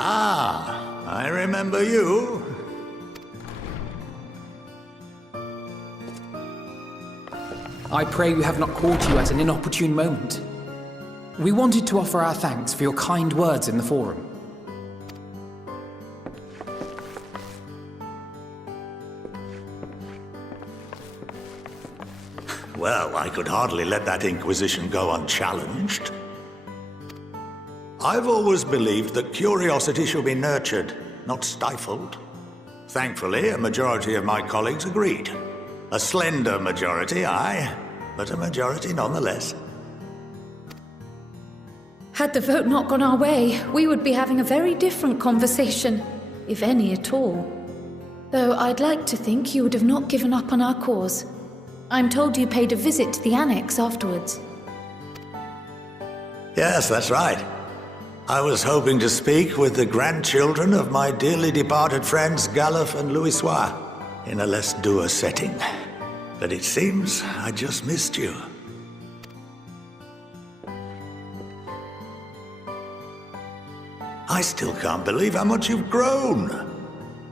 Ah, I remember you. I pray we have not caught you at an inopportune moment. We wanted to offer our thanks for your kind words in the forum. Well, I could hardly let that Inquisition go unchallenged. I've always believed that curiosity should be nurtured, not stifled. Thankfully, a majority of my colleagues agreed. A slender majority, aye, but a majority nonetheless. Had the vote not gone our way, we would be having a very different conversation, if any at all. Though I'd like to think you would have not given up on our cause. I'm told you paid a visit to the Annex afterwards. Yes, that's right. I was hoping to speak with the grandchildren of my dearly departed friends Galuf and Louisoix in a less dour setting. But it seems I just missed you. I still can't believe how much you've grown.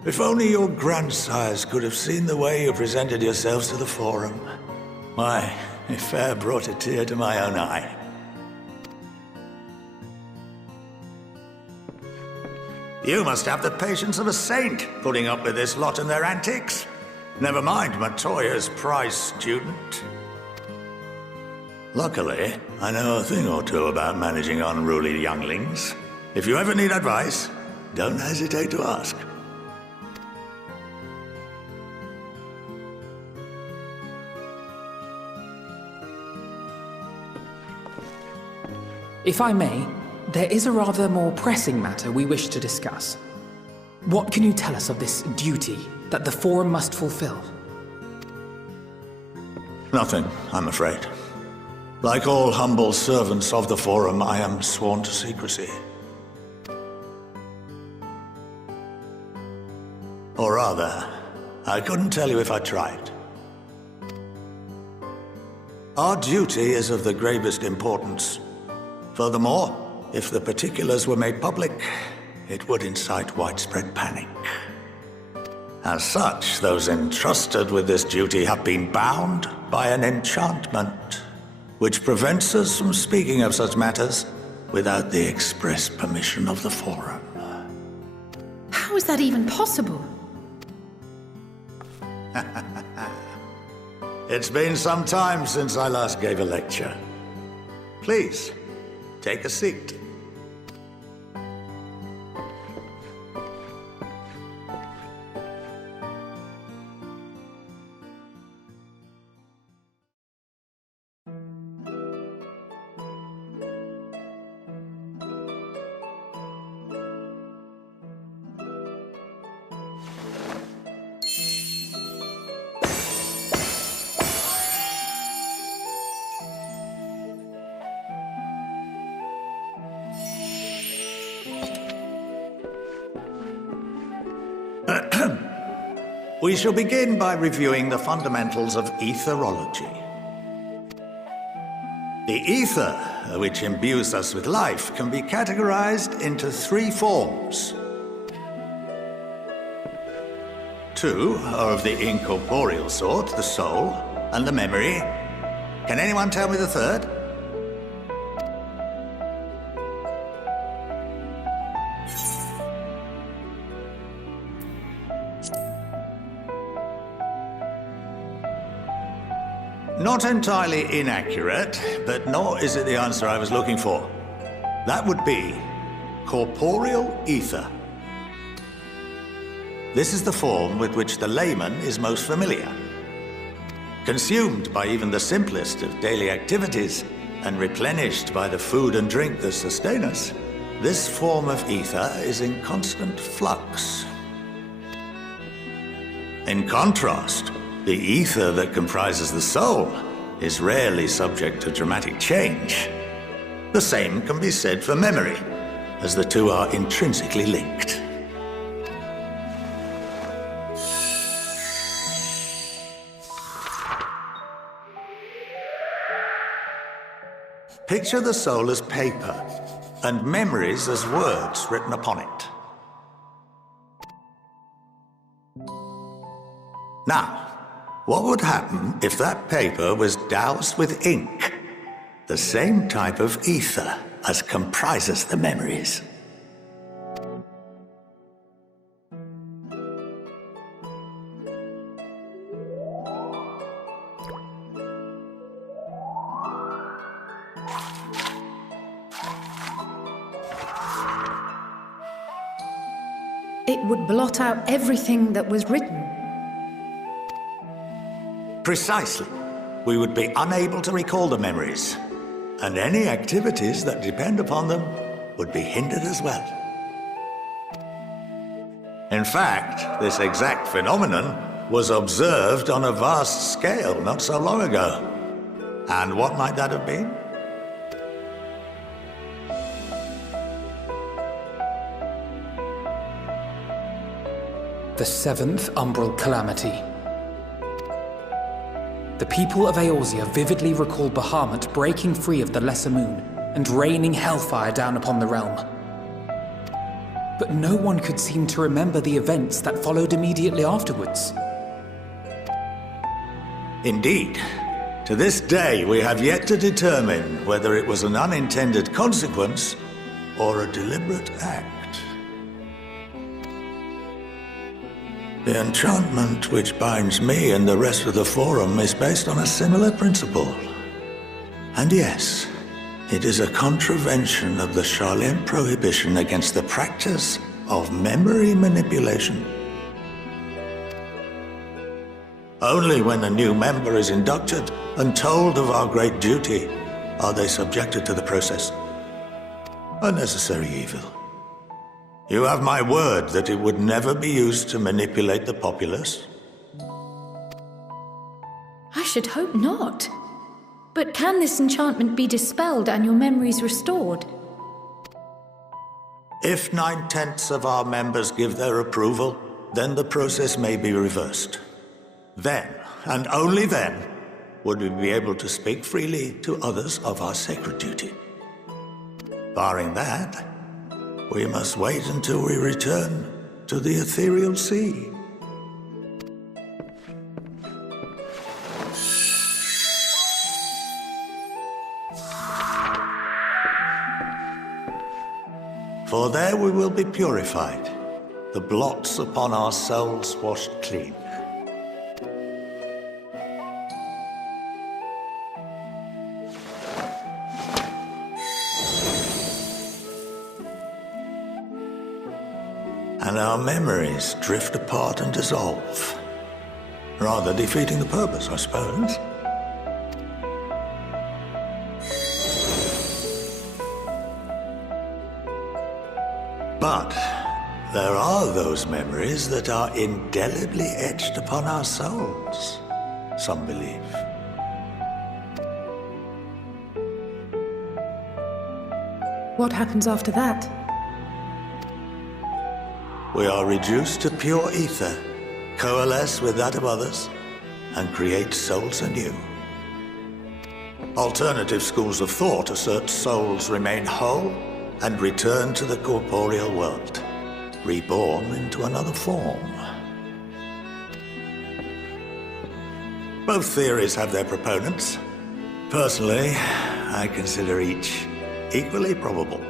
If only your grandsires could have seen the way you presented yourselves to the Forum. Why, it fair brought a tear to my own eye. You must have the patience of a saint, putting up with this lot and their antics. Never mind Matoya's prize student. Luckily, I know a thing or two about managing unruly younglings. If you ever need advice, don't hesitate to ask. If I may, there is a rather more pressing matter we wish to discuss. What can you tell us of this duty that the Forum must fulfill? Nothing, I'm afraid. Like all humble servants of the Forum, I am sworn to secrecy. Or rather, I couldn't tell you if I tried. Our duty is of the gravest importance. Furthermore, if the particulars were made public, it would incite widespread panic. As such, those entrusted with this duty have been bound by an enchantment, which prevents us from speaking of such matters without the express permission of the Forum. How is that even possible? It's been some time since I last gave a lecture. Please, take a seat. We shall begin by reviewing the fundamentals of etherology. The ether, which imbues us with life, can be categorized into three forms. Two are of the incorporeal sort, the soul and the memory. Can anyone tell me the third? Not entirely inaccurate, but nor is it the answer I was looking for. That would be corporeal ether. This is the form with which the layman is most familiar. Consumed by even the simplest of daily activities, and replenished by the food and drink that sustain us, this form of ether is in constant flux. In contrast, the ether that comprises the soul is rarely subject to dramatic change. The same can be said for memory, as the two are intrinsically linked. Picture the soul as paper, and memories as words written upon it. Now, what would happen if that paper was doused with ink? The same type of ether as comprises the memories. It would blot out everything that was written. Precisely. We would be unable to recall the memories, and any activities that depend upon them would be hindered as well. In fact, this exact phenomenon was observed on a vast scale not so long ago. And what might that have been? The seventh Umbral Calamity. The people of Eorzea vividly recall Bahamut breaking free of the Lesser Moon and raining hellfire down upon the realm. But no one could seem to remember the events that followed immediately afterwards. Indeed. To this day, we have yet to determine whether it was an unintended consequence or a deliberate act. The enchantment which binds me and the rest of the Forum is based on a similar principle. And yes, it is a contravention of the Sharlayan prohibition against the practice of memory manipulation. Only when a new member is inducted and told of our great duty are they subjected to the process. A necessary evil. You have my word that it would never be used to manipulate the populace? I should hope not. But can this enchantment be dispelled and your memories restored? If 9/10 of our members give their approval, then the process may be reversed. Then, and only then, would we be able to speak freely to others of our sacred duty. Barring that, we must wait until we return to the ethereal sea. For there we will be purified, the blots upon our souls washed clean. And our memories drift apart and dissolve, rather defeating the purpose, I suppose. But there are those memories that are indelibly etched upon our souls, some believe. What happens after that? We are reduced to pure ether, coalesce with that of others, and create souls anew. Alternative schools of thought assert souls remain whole and return to the corporeal world, reborn into another form. Both theories have their proponents. Personally, I consider each equally probable.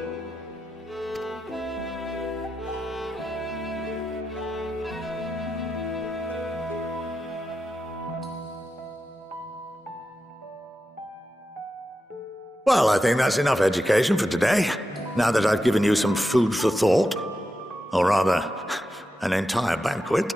Well, I think that's enough education for today, now that I've given you some food for thought. Or rather, an entire banquet.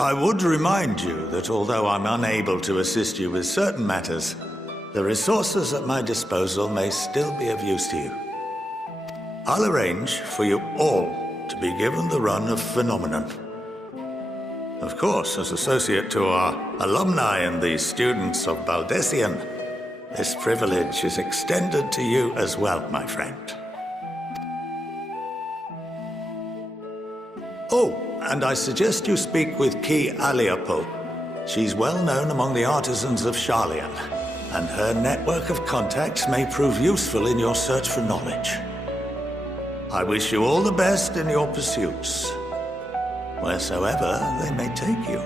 I would remind you that although I'm unable to assist you with certain matters, the resources at my disposal may still be of use to you. I'll arrange for you all to be given the run of Phenomenon. Of course, as associate to our alumni and the students of Baldessian, this privilege is extended to you as well, my friend. and I suggest you speak with Ki Aliapo. She's well known among the artisans of Sharlayan, and her network of contacts may prove useful in your search for knowledge. I wish you all the best in your pursuits, wheresoever they may take you.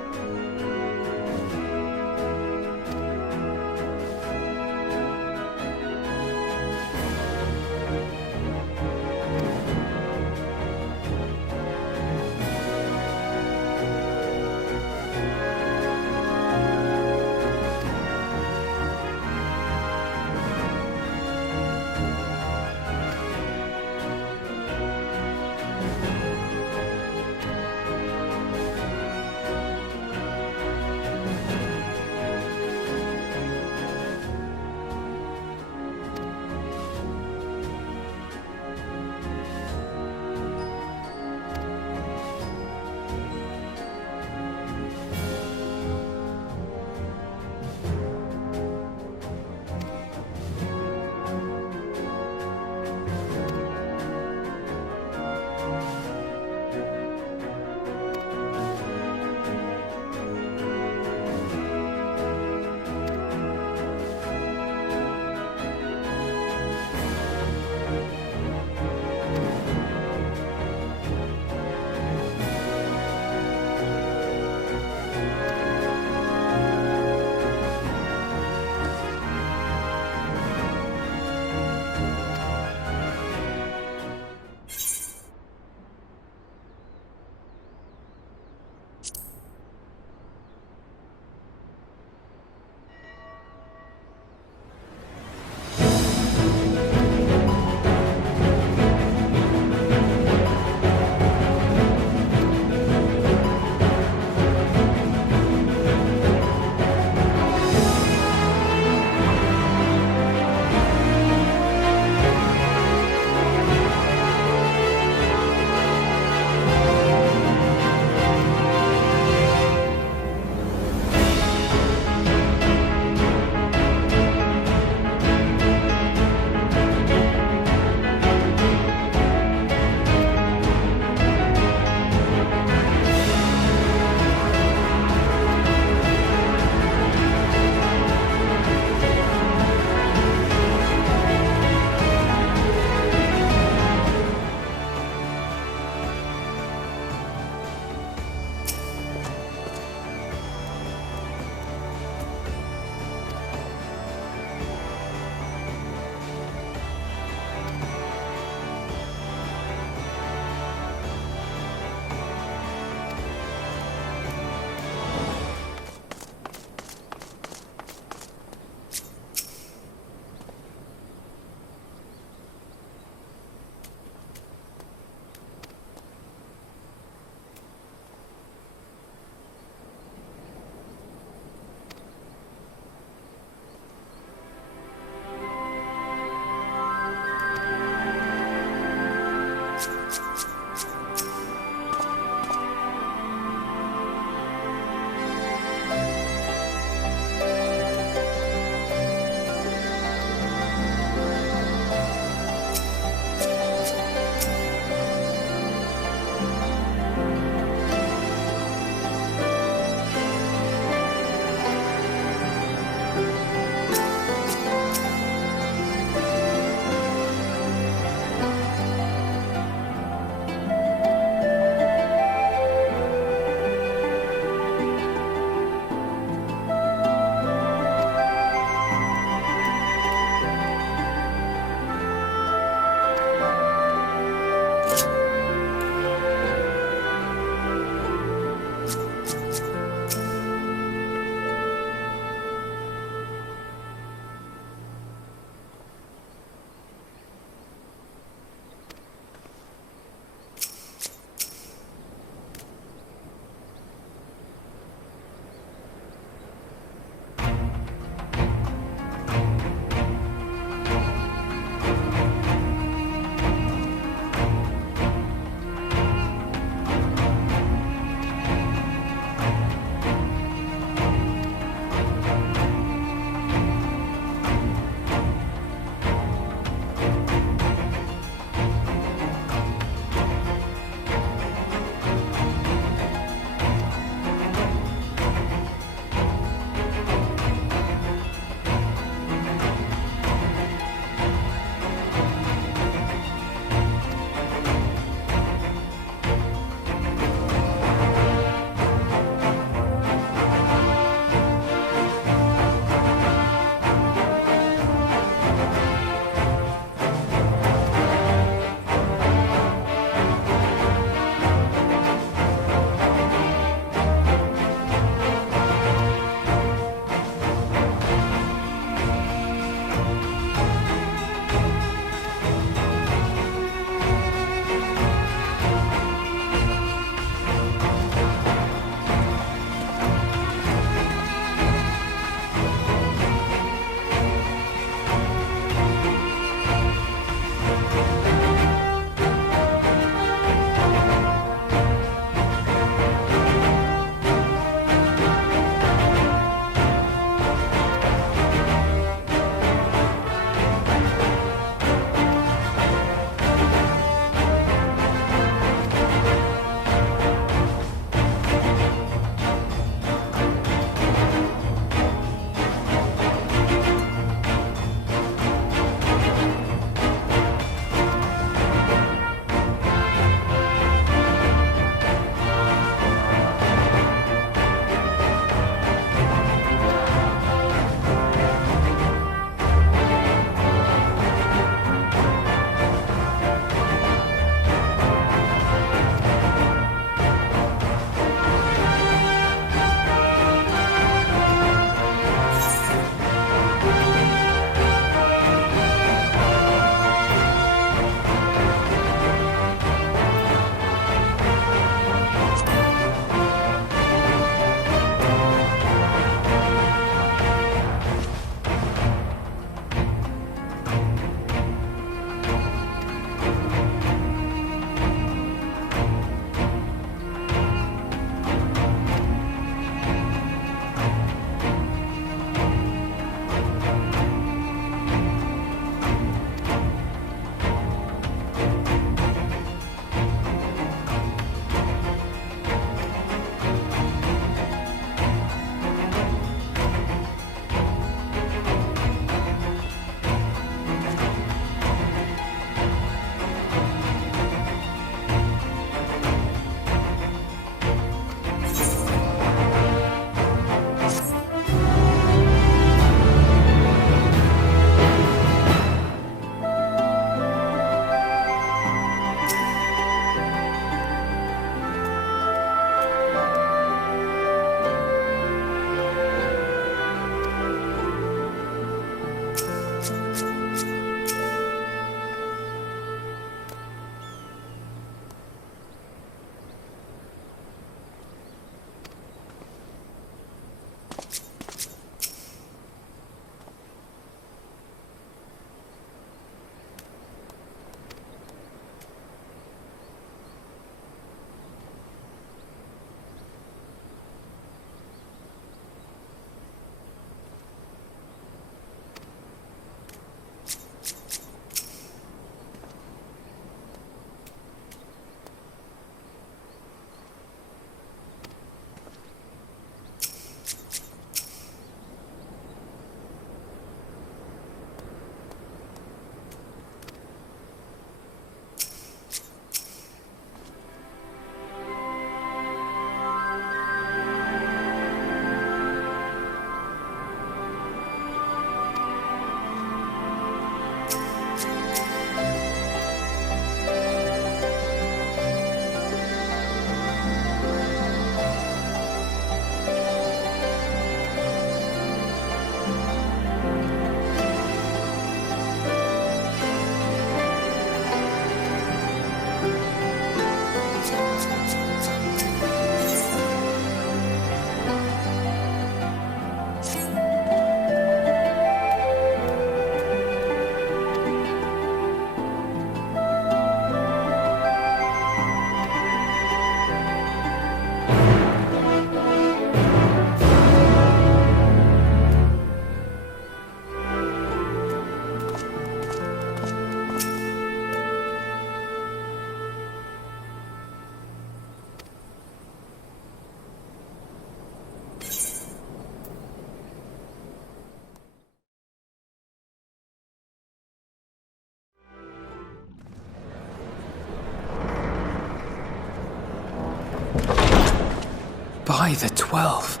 By the 12.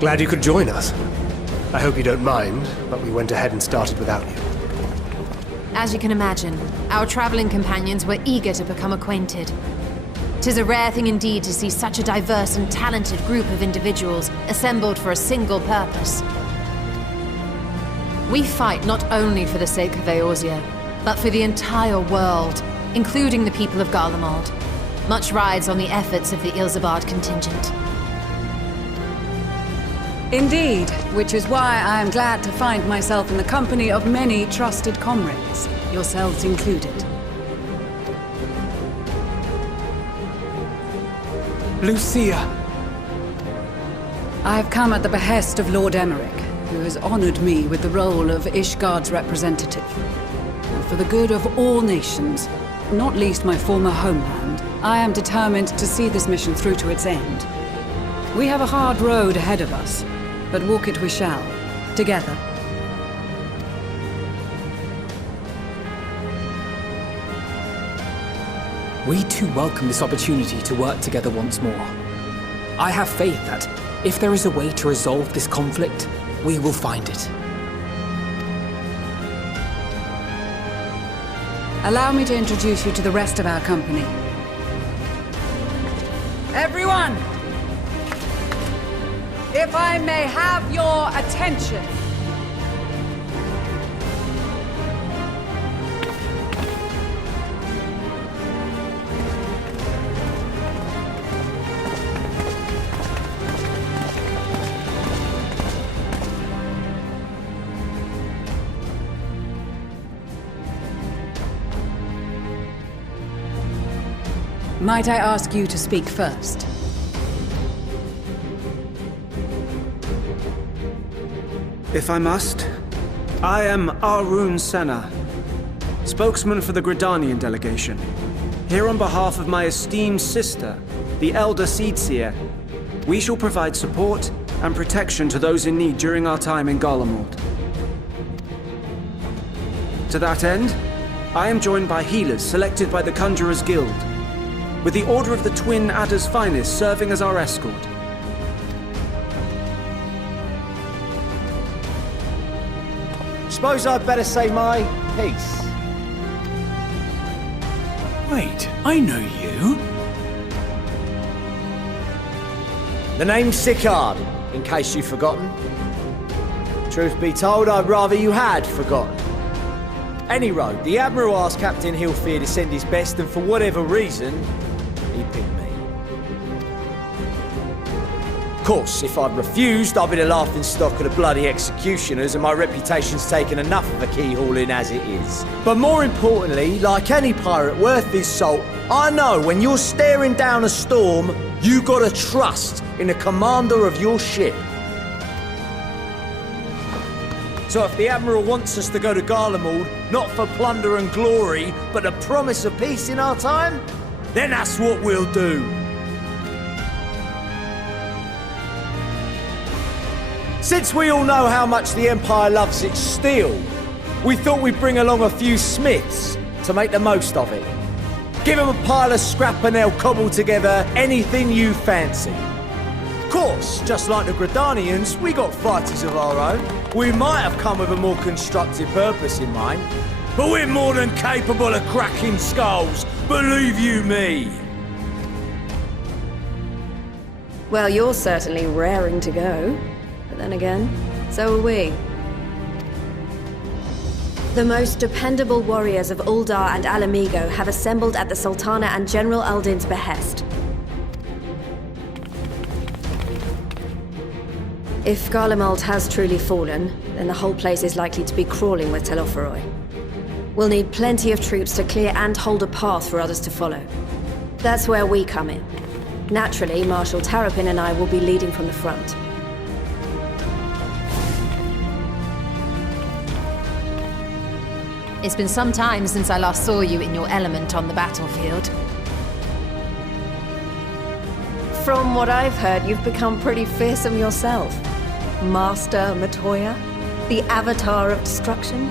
Glad you could join us. I hope you don't mind, but we went ahead and started without you. As you can imagine, our traveling companions were eager to become acquainted. 'Tis a rare thing indeed to see such a diverse and talented group of individuals assembled for a single purpose. We fight not only for the sake of Eorzea, but for the entire world, including the people of Garlemald. Much rides on the efforts of the Ilsabard Contingent. Indeed, which is why I am glad to find myself in the company of many trusted comrades, yourselves included. Lucia! I have come at the behest of Lord Emmerich, who has honored me with the role of Ishgard's representative. And for the good of all nations, not least my former homeland, I am determined to see this mission through to its end. We have a hard road ahead of us, but walk it we shall, together. We too welcome this opportunity to work together once more. I have faith that, if there is a way to resolve this conflict, we will find it. Allow me to introduce you to the rest of our company. Everyone! If I may have your attention. Might I ask you to speak first? If I must, I am A-Ruhn-Senna, spokesman for the Gridanian delegation. Here on behalf of my esteemed sister, the Elder Seedseer, we shall provide support and protection to those in need during our time in Garlemald. To that end, I am joined by healers selected by the Conjurers Guild, with the Order of the Twin Adder's Finest serving as our escort. Suppose I'd better say my piece. Wait, I know you. The name's Sicard, in case you've forgotten. Truth be told, I'd rather you had forgotten. Any road, the Admiral asked Captain Hilfear to send his best, and for whatever reason, he picked me. Of course, if I'd refused, I'd be the laughing stock of the bloody executioners, and my reputation's taken enough of a keyhauling as it is. But more importantly, like any pirate worth his salt, I know when you're staring down a storm, you gotta trust in the commander of your ship. So if the Admiral wants us to go to Garlemald, not for plunder and glory, but the promise of peace in our time, then that's what we'll do. Since we all know how much the Empire loves its steel, we thought we'd bring along a few smiths to make the most of it. Give them a pile of scrap and they'll cobble together anything you fancy. Of course, just like the Gridanians, we got fighters of our own. We might have come with a more constructive purpose in mind, but we're more than capable of cracking skulls, believe you me. Well, you're certainly raring to go. But then again, so are we. The most dependable warriors of Uldar and Alamigo have assembled at the Sultana and General Aldin's behest. If Garlemald has truly fallen, then the whole place is likely to be crawling with Telophoroi. We'll need plenty of troops to clear and hold a path for others to follow. That's where we come in. Naturally, Marshal Tarapin and I will be leading from the front. It's been some time since I last saw you in your element on the battlefield. From what I've heard, you've become pretty fearsome yourself. Master Matoya? The Avatar of Destruction?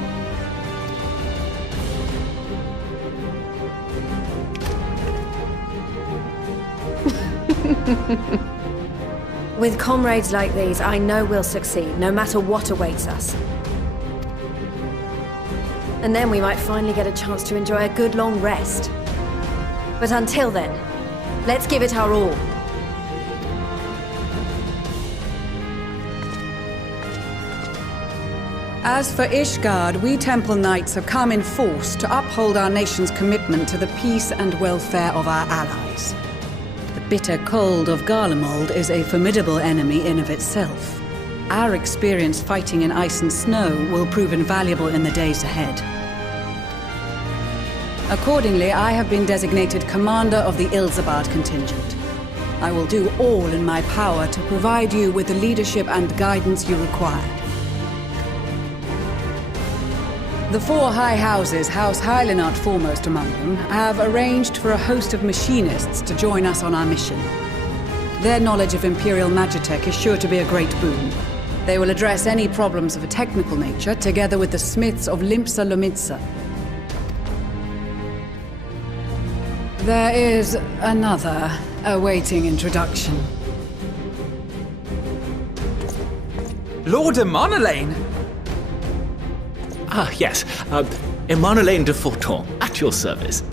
With comrades like these, I know we'll succeed, no matter what awaits us. And then we might finally get a chance to enjoy a good long rest. But until then, let's give it our all. As for Ishgard, we Temple Knights have come in force to uphold our nation's commitment to the peace and welfare of our allies. The bitter cold of Garlemald is a formidable enemy in of itself. Our experience fighting in ice and snow will prove invaluable in the days ahead. Accordingly, I have been designated commander of the Ilsabard Contingent. I will do all in my power to provide you with the leadership and guidance you require. The four high houses, House Hylinart foremost among them, have arranged for a host of machinists to join us on our mission. Their knowledge of Imperial Magitech is sure to be a great boon. They will address any problems of a technical nature, together with the smiths of Limpsa Lomitsa. There is another awaiting introduction. Lord Emanolain! Ah, yes. Emanolain de Forton, at your service.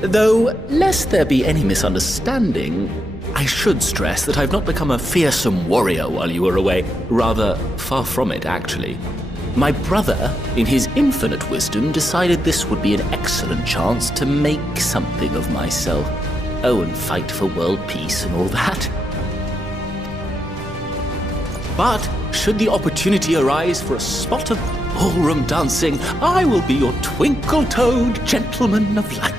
Though, lest there be any misunderstanding, I should stress that I've not become a fearsome warrior while you were away. Rather, far from it, actually. My brother, in his infinite wisdom, decided this would be an excellent chance to make something of myself. Oh, and fight for world peace and all that. But, should the opportunity arise for a spot of ballroom dancing, I will be your twinkle-toed gentleman of light.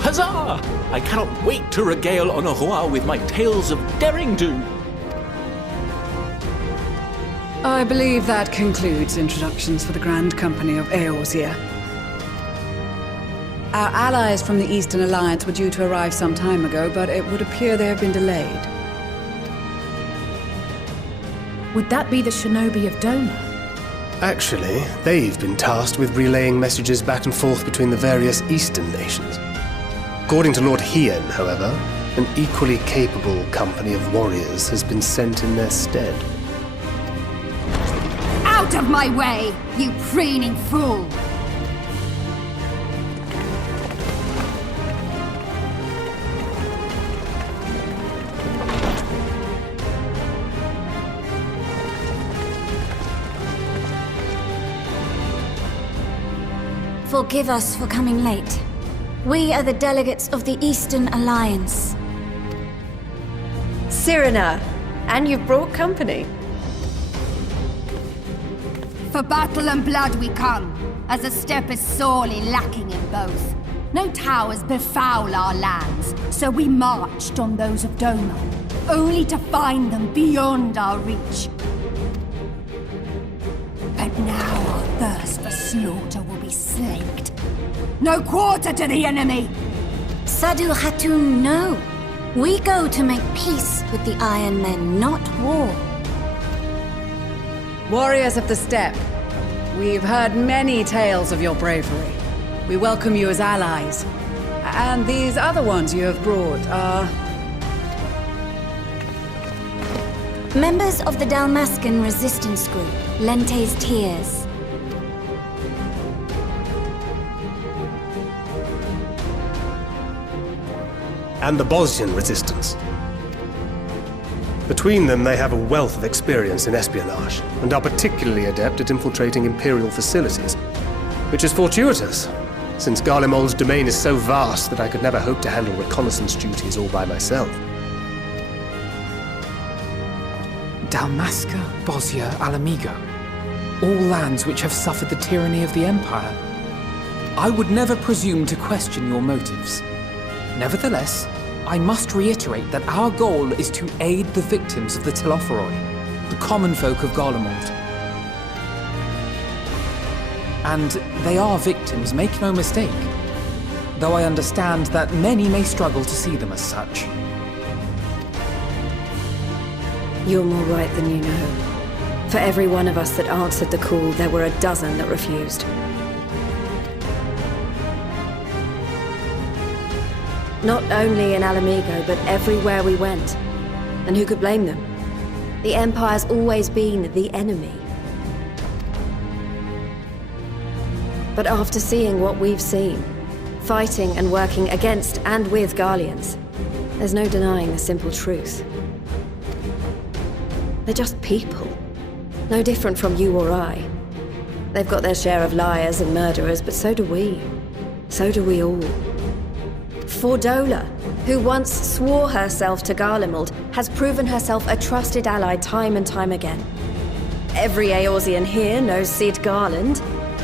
Huzzah! I cannot wait to regale A-Ruhn with my tales of daring-do. I believe that concludes introductions for the Grand Company of Eorzea. Our allies from the Eastern Alliance were due to arrive some time ago, but it would appear they have been delayed. Would that be the shinobi of Doma? Actually, they've been tasked with relaying messages back and forth between the various Eastern nations. According to Lord Hien, however, an equally capable company of warriors has been sent in their stead. Out of my way, you preening fool! Forgive us for coming late. We are the delegates of the Eastern Alliance. Cyrena, and you've brought company. For battle and blood we come, as a step is sorely lacking in both. No towers befoul our lands, so we marched on those of Doma, only to find them beyond our reach. But now our thirst for slaughter will be slaked. No quarter to the enemy! Sadu Hatun, no. We go to make peace with the Iron Men, not war. Warriors of the Steppe, we've heard many tales of your bravery. We welcome you as allies. And these other ones you have brought are... members of the Dalmascan resistance group, Lente's Tears. And the Bosnian resistance. Between them, they have a wealth of experience in espionage, and are particularly adept at infiltrating Imperial facilities, which is fortuitous, since Garlemald's domain is so vast that I could never hope to handle reconnaissance duties all by myself. Dalmasca, Bosnia, Alamigo. All lands which have suffered the tyranny of the Empire. I would never presume to question your motives. Nevertheless, I must reiterate that our goal is to aid the victims of the Telophoroi, the common folk of Garlemald. And they are victims, make no mistake. Though I understand that many may struggle to see them as such. You're more right than you know. For every one of us that answered the call, there were a dozen that refused. Not only in Alamigo, but everywhere we went. And who could blame them? The Empire's always been the enemy. But after seeing what we've seen, fighting and working against and with Garleans, there's no denying the simple truth. They're just people. No different from you or I. They've got their share of liars and murderers, but so do we. So do we all. Fordola, who once swore herself to Garlemald, has proven herself a trusted ally time and time again. Every Eorzean here knows Cid Garland,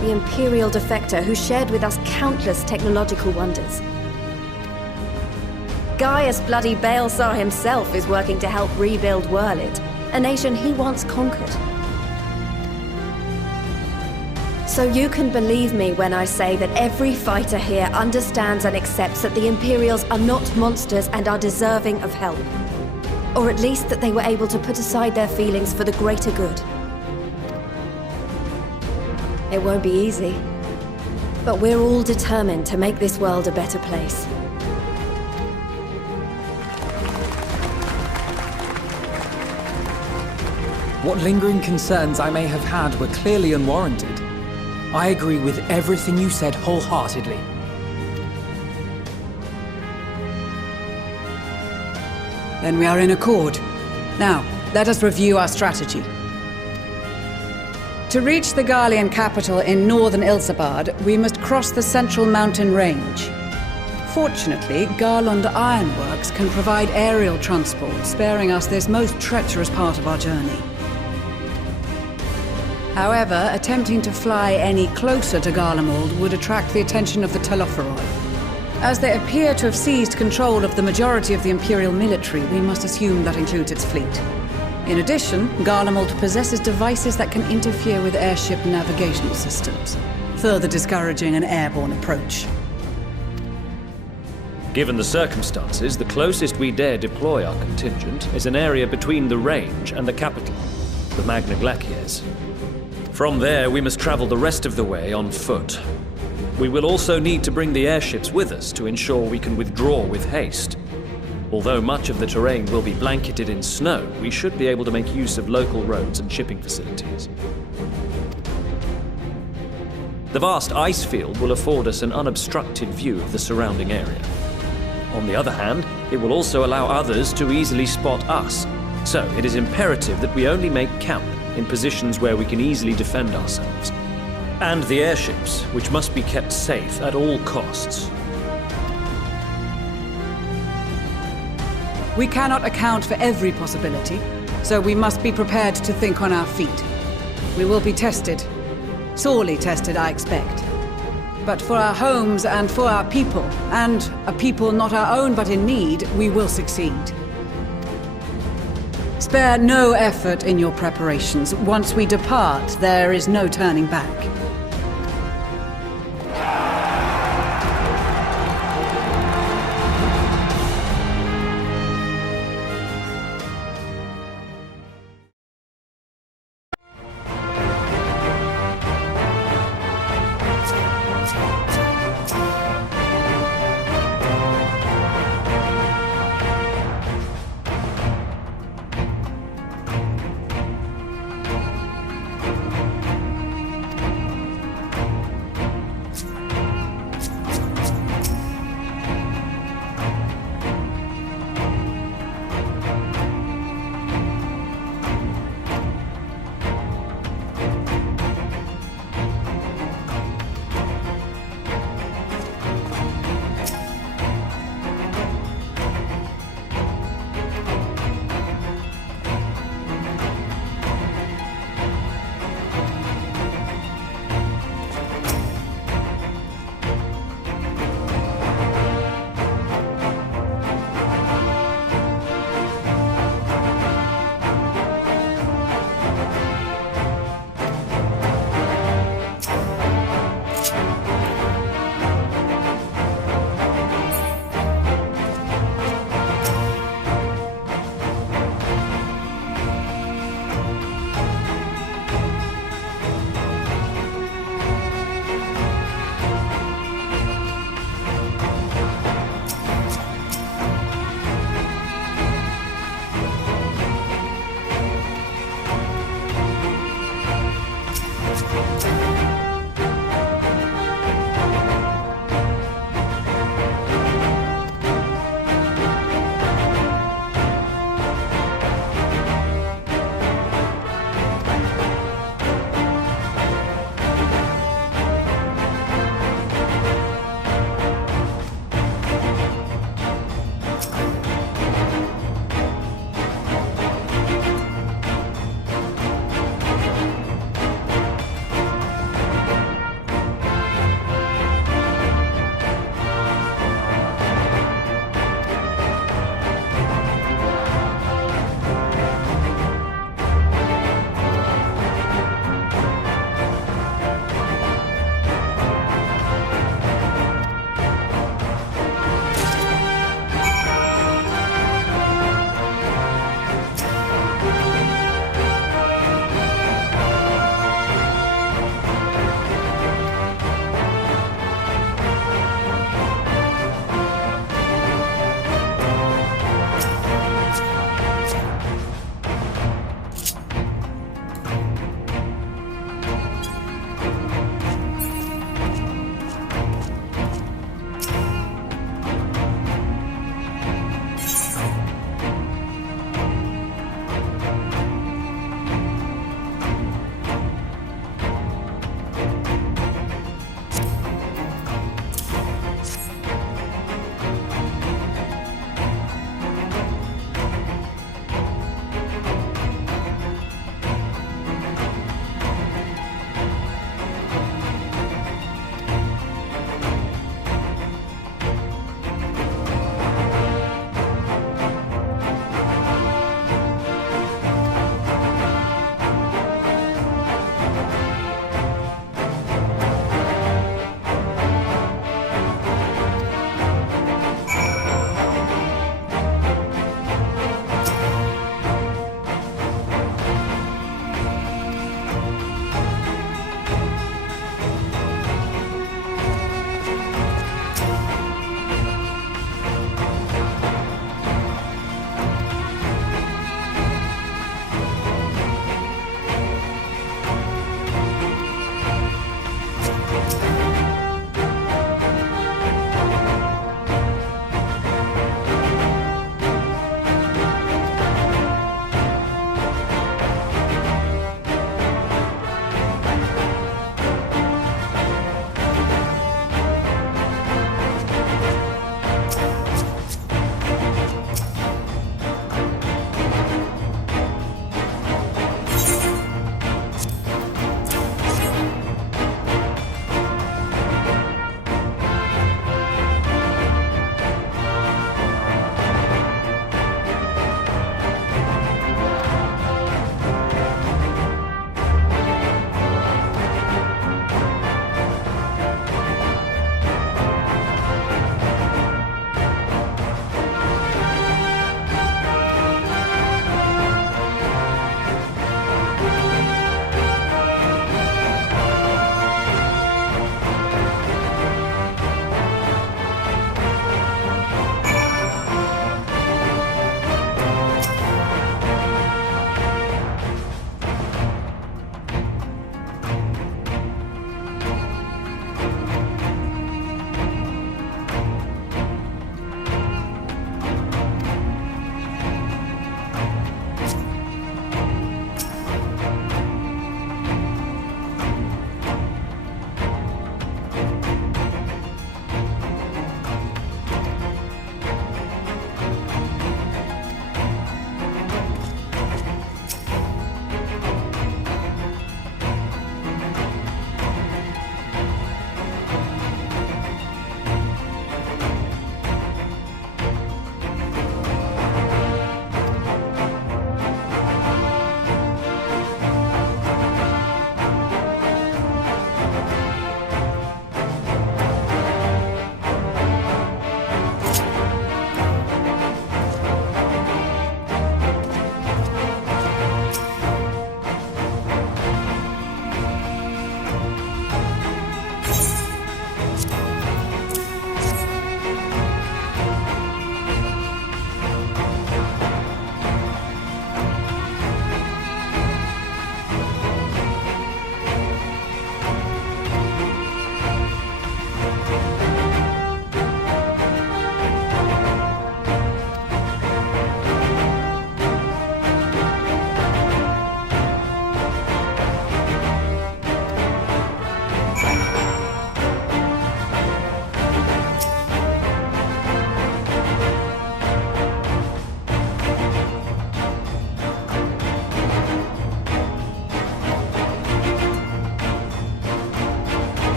the Imperial defector who shared with us countless technological wonders. Gaius bloody Baelsar himself is working to help rebuild Whirlid, a nation he once conquered. So you can believe me when I say that every fighter here understands and accepts that the Imperials are not monsters and are deserving of help. Or at least that they were able to put aside their feelings for the greater good. It won't be easy, but we're all determined to make this world a better place. What lingering concerns I may have had were clearly unwarranted. I agree with everything you said wholeheartedly. Then we are in accord. Now, let us review our strategy. To reach the Garlean capital in northern Ilsabard, we must cross the central mountain range. Fortunately, Garlond Ironworks can provide aerial transport, sparing us this most treacherous part of our journey. However, attempting to fly any closer to Garlemald would attract the attention of the Telophoroi. As they appear to have seized control of the majority of the Imperial military, we must assume that includes its fleet. In addition, Garlemald possesses devices that can interfere with airship navigational systems, further discouraging an airborne approach. Given the circumstances, the closest we dare deploy our contingent is an area between the range and the capital, the Magna Glaciers. From there, we must travel the rest of the way on foot. We will also need to bring the airships with us to ensure we can withdraw with haste. Although much of the terrain will be blanketed in snow, we should be able to make use of local roads and shipping facilities. The vast ice field will afford us an unobstructed view of the surrounding area. On the other hand, it will also allow others to easily spot us, so it is imperative that we only make camp in positions where we can easily defend ourselves. And the airships, which must be kept safe at all costs. We cannot account for every possibility, so we must be prepared to think on our feet. We will be tested. Sorely tested, I expect. But for our homes and for our people, and a people not our own but in need, we will succeed. Spare no effort in your preparations. Once we depart, there is no turning back.